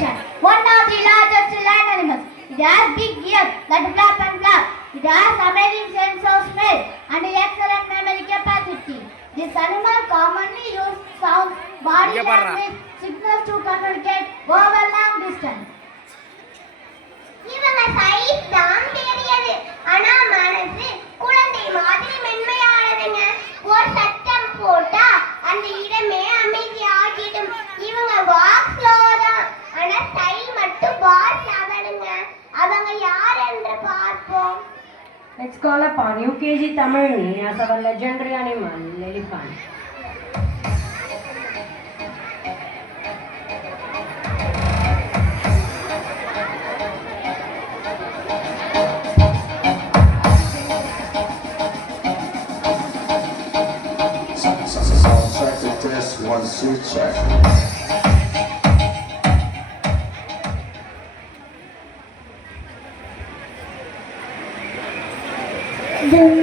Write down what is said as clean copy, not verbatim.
nation. One of the largest land animals. It has big ears that flap and flap. It has amazing sense of smell and excellent memory capacity. This animal commonly uses sound, body language, signals to communicate over long distance. இவங்க சைஸ் தான் பெரியது, ஆனா மனசு குழந்தை மாதிரி மென்மையானதுங்க. ஒரு சத்தம் போட்டா அந்த இடமே அமைதியாகிடும். இவங்க வாக் ஸ்லோ தான், ஆனா ஸ்டைல் மட்டும் பாஸ் லெவலுங்க. அவங்க யார் என்று பார்ப்போம். Let's call upon UKG Tamil as our legendary animal, elephant. Soundtrack to test, 1 2 check. Dum